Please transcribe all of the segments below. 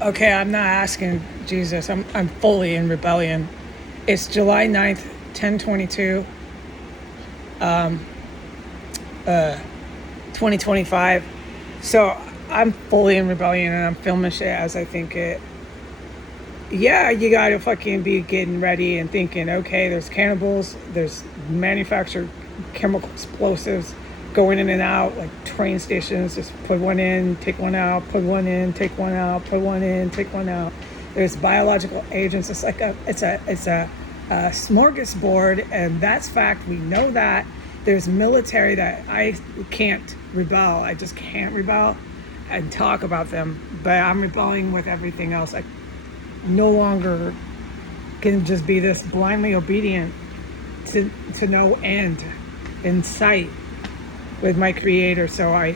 Okay, I'm not asking Jesus. I'm fully in rebellion. It's July 9th, 10/22, 2025. So I'm fully in rebellion and I'm filming shit as I think it. Yeah, you gotta fucking be getting ready and thinking, okay, there's cannibals, there's manufactured chemical explosives going in and out, like train stations, just put one in, take one out, put one in, take one out, put one in, take one out. There's biological agents. It's like a smorgasbord, and that's fact. We know that. There's military that I can't rebel. I just can't rebel and talk about them, but I'm rebelling with everything else. I no longer can just be this blindly obedient to no end in sight with my creator. So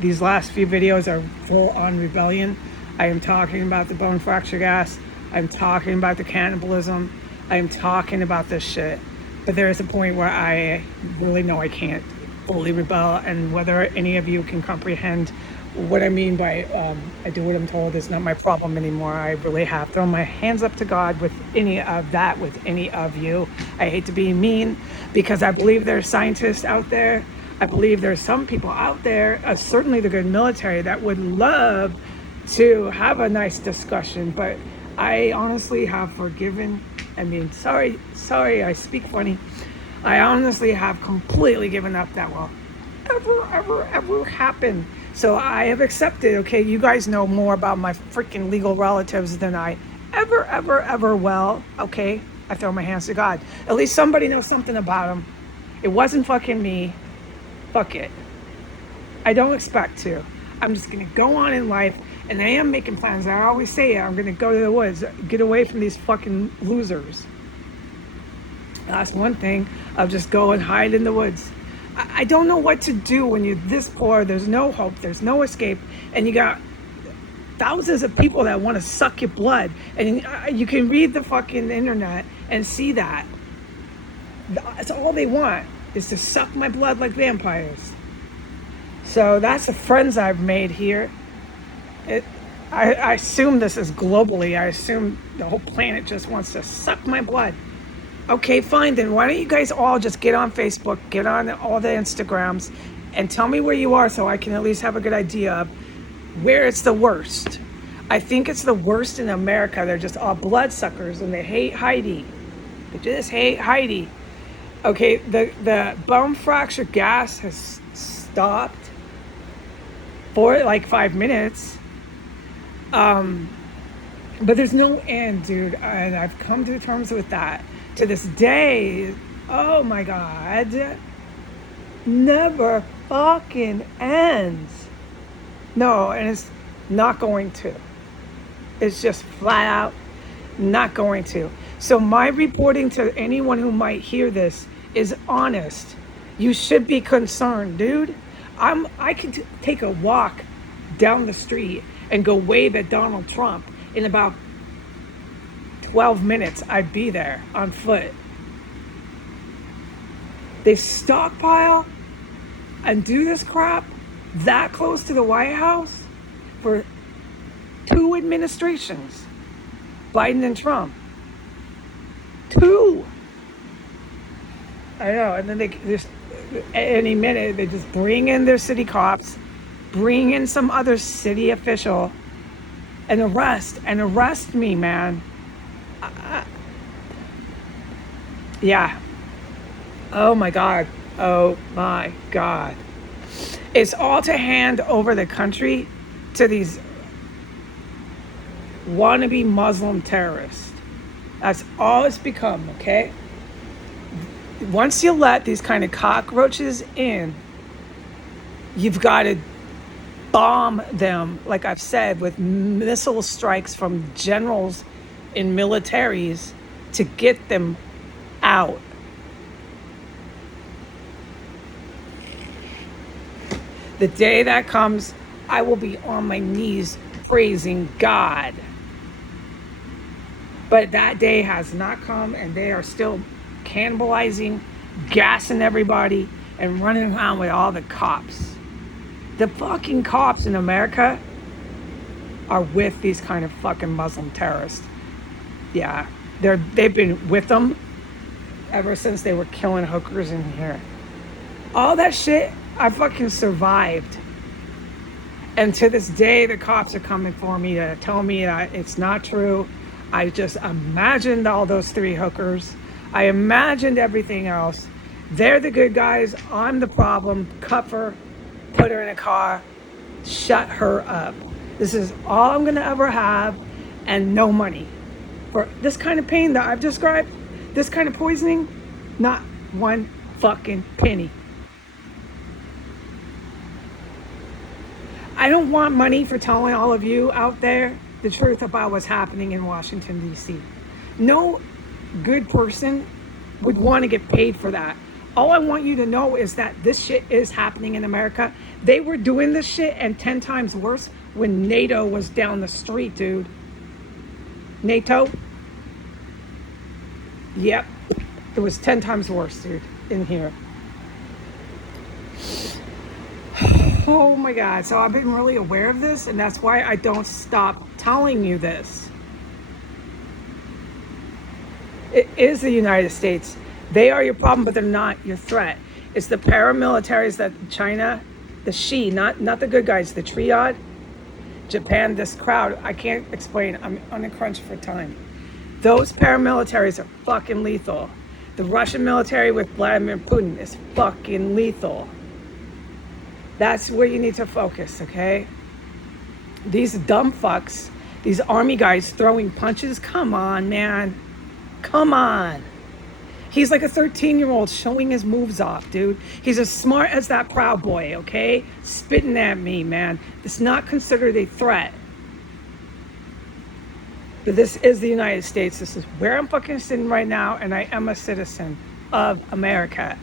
these last few videos are full on rebellion. I am talking about the bone fracture gas. I'm talking about the cannibalism. I'm talking about this shit. But there is a point where I really know I can't fully rebel, and whether any of you can comprehend what I mean by I do what I'm told is not my problem anymore. I really have thrown my hands up to God with any of that, with any of you. I hate to be mean because I believe there's scientists out there. I believe there's some people out there, certainly the good military, that would love to have a nice discussion. But I honestly have forgiven. I mean, sorry, I speak funny. I honestly have completely given up that will ever happen. So I have accepted, okay, you guys know more about my freaking legal relatives than I ever will, okay? I throw my hands to God. At least somebody knows something about them. It wasn't fucking me. Fuck it. I don't expect to. I'm just gonna go on in life, and I am making plans. I always say I'm gonna go to the woods, get away from these fucking losers. That's one thing. I'll just go and hide in the woods. I don't know what to do when you're this poor. There's no hope. There's no escape. And you got thousands of people that want to suck your blood. And you can read the fucking internet and see that. That's all they want, is to suck my blood like vampires. So that's the friends I've made here. I assume this is globally. I assume the whole planet just wants to suck my blood. Okay, fine then. Why don't you guys all just get on Facebook, get on all the Instagrams, and tell me where you are so I can at least have a good idea of where it's the worst. I think it's the worst in America. They're just all bloodsuckers and they hate Heidi. They just hate Heidi. Okay, the bone fracture gas has stopped for like 5 minutes. But there's no end, dude. And I've come to terms with that. To this day, oh my God, never fucking ends. No, and it's not going to. It's just flat out not going to. So my reporting to anyone who might hear this is honest. You should be concerned, dude. I could take a walk down the street and go wave at Donald Trump in about 12 minutes. I'd be there on foot. They stockpile and do this crap that close to the White House for 2 administrations, Biden and Trump. 2. I know. And then they just, any minute, they just bring in their city cops, bring in some other city official, and arrest me, man. Yeah. Oh my God. Oh my God. It's all to hand over the country to these wannabe Muslim terrorists. That's all it's become, okay? Once you let these kind of cockroaches in, you've got to bomb them, like I've said, with missile strikes from generals in militaries to get them out. The day that comes, I will be on my knees praising God. But that day has not come, and they are still cannibalizing, gassing everybody, and running around with all the cops. The fucking cops in America, are with these kind of fucking Muslim terrorists. Yeah, they've been with them ever since they were killing hookers in here. All that shit, I fucking survived. And to this day, the cops are coming for me to tell me that it's not true. I just imagined all those 3 hookers. I imagined everything else. They're the good guys. I'm the problem. Cuff her, put her in a car, shut her up. This is all I'm going to ever have, and no money. For this kind of pain that I've described, this kind of poisoning, not one fucking penny. I don't want money for telling all of you out there the truth about what's happening in Washington, D.C. No good person would want to get paid for that. All I want you to know is that this shit is happening in America. They were doing this shit and 10 times worse when NATO was down the street, dude. NATO? Yep. It was 10 times worse, dude, in here. Oh my God. So I've been really aware of this, and that's why I don't stop telling you this. It is the United States. They are your problem, but they're not your threat. It's the paramilitaries that China, the Xi, not the good guys, the triad, Japan, this crowd, I can't explain. I'm on a crunch for time. Those paramilitaries are fucking lethal. The Russian military with Vladimir Putin is fucking lethal. That's where you need to focus, okay? These dumb fucks, these army guys throwing punches, come on, man. Come on. He's like a 13-year-old showing his moves off, dude. He's as smart as that Proud Boy, okay? Spitting at me, man. It's not considered a threat. But this is the United States. This is where I'm fucking sitting right now, and I am a citizen of America.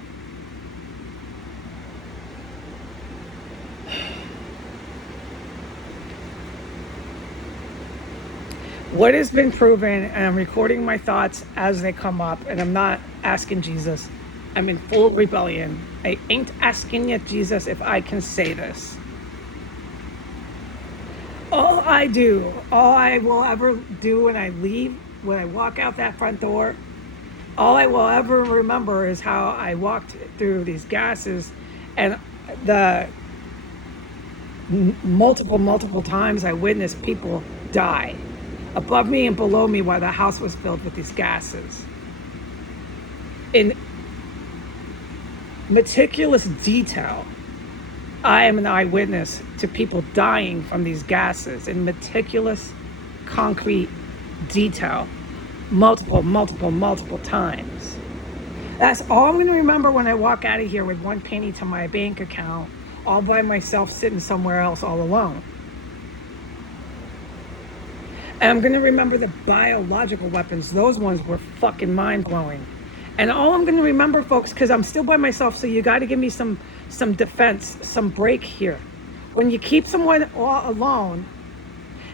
What has been proven, and I'm recording my thoughts as they come up, and I'm not asking Jesus. I'm in full rebellion. I ain't asking yet, Jesus, if I can say this. All I will ever do when I leave, when I walk out that front door, all I will ever remember is how I walked through these gases and the multiple times I witnessed people die above me and below me while the house was filled with these gases. In meticulous detail, I am an eyewitness to people dying from these gases in meticulous, concrete detail, multiple times. That's all I'm going to remember when I walk out of here with 1 penny to my bank account, all by myself, sitting somewhere else all alone. And I'm going to remember the biological weapons. Those ones were fucking mind-blowing. And all I'm going to remember, folks, because I'm still by myself, so you got to give me some defense, some break here. When you keep someone all alone,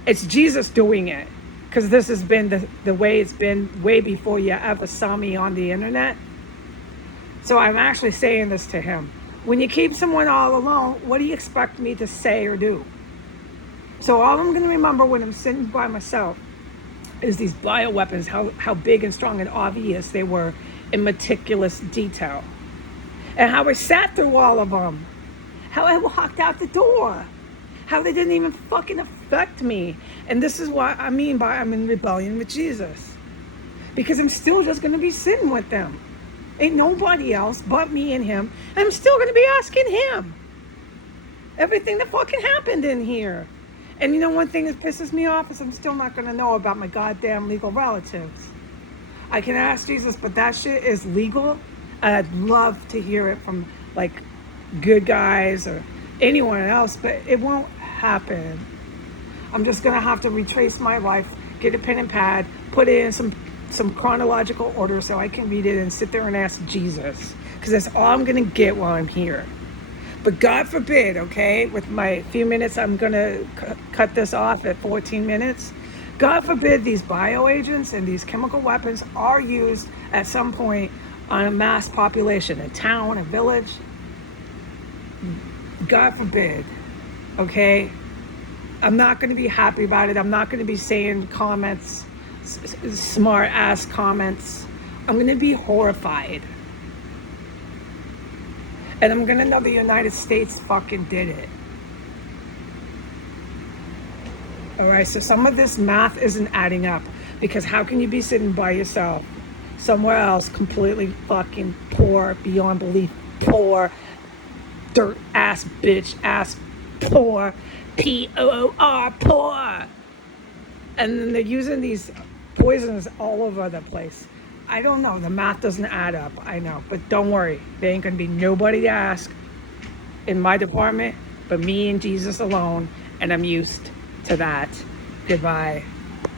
it's Jesus doing it. Because this has been the way it's been way before you ever saw me on the internet. So I'm actually saying this to him. When you keep someone all alone, what do you expect me to say or do? So all I'm going to remember when I'm sitting by myself is these bioweapons, how big and strong and obvious they were in meticulous detail. And how I sat through all of them. How I walked out the door. How they didn't even fucking affect me. And this is what I mean by I'm in rebellion with Jesus. Because I'm still just going to be sitting with them. Ain't nobody else but me and him. And I'm still going to be asking him everything that fucking happened in here. And you know one thing that pisses me off is I'm still not going to know about my goddamn legal relatives. I can ask Jesus, but that shit is legal. And I'd love to hear it from like good guys or anyone else, but it won't happen. I'm just going to have to retrace my life, get a pen and pad, put it in some chronological order so I can read it and sit there and ask Jesus. Because that's all I'm going to get while I'm here. But God forbid, okay, with my few minutes, I'm going to cut this off at 14 minutes. God forbid these bioagents and these chemical weapons are used at some point on a mass population, a town, a village. God forbid, okay? I'm not going to be happy about it. I'm not going to be saying comments, smart ass comments. I'm going to be horrified. And I'm going to know the United States fucking did it. All right, so some of this math isn't adding up, because how can you be sitting by yourself somewhere else completely fucking poor, beyond belief, poor, dirt ass bitch ass poor, poor, poor, and then they're using these poisons all over the place. I don't know, the math doesn't add up, I know, but don't worry, there ain't gonna be nobody to ask in my department but me and Jesus alone, and I'm used to that. Goodbye.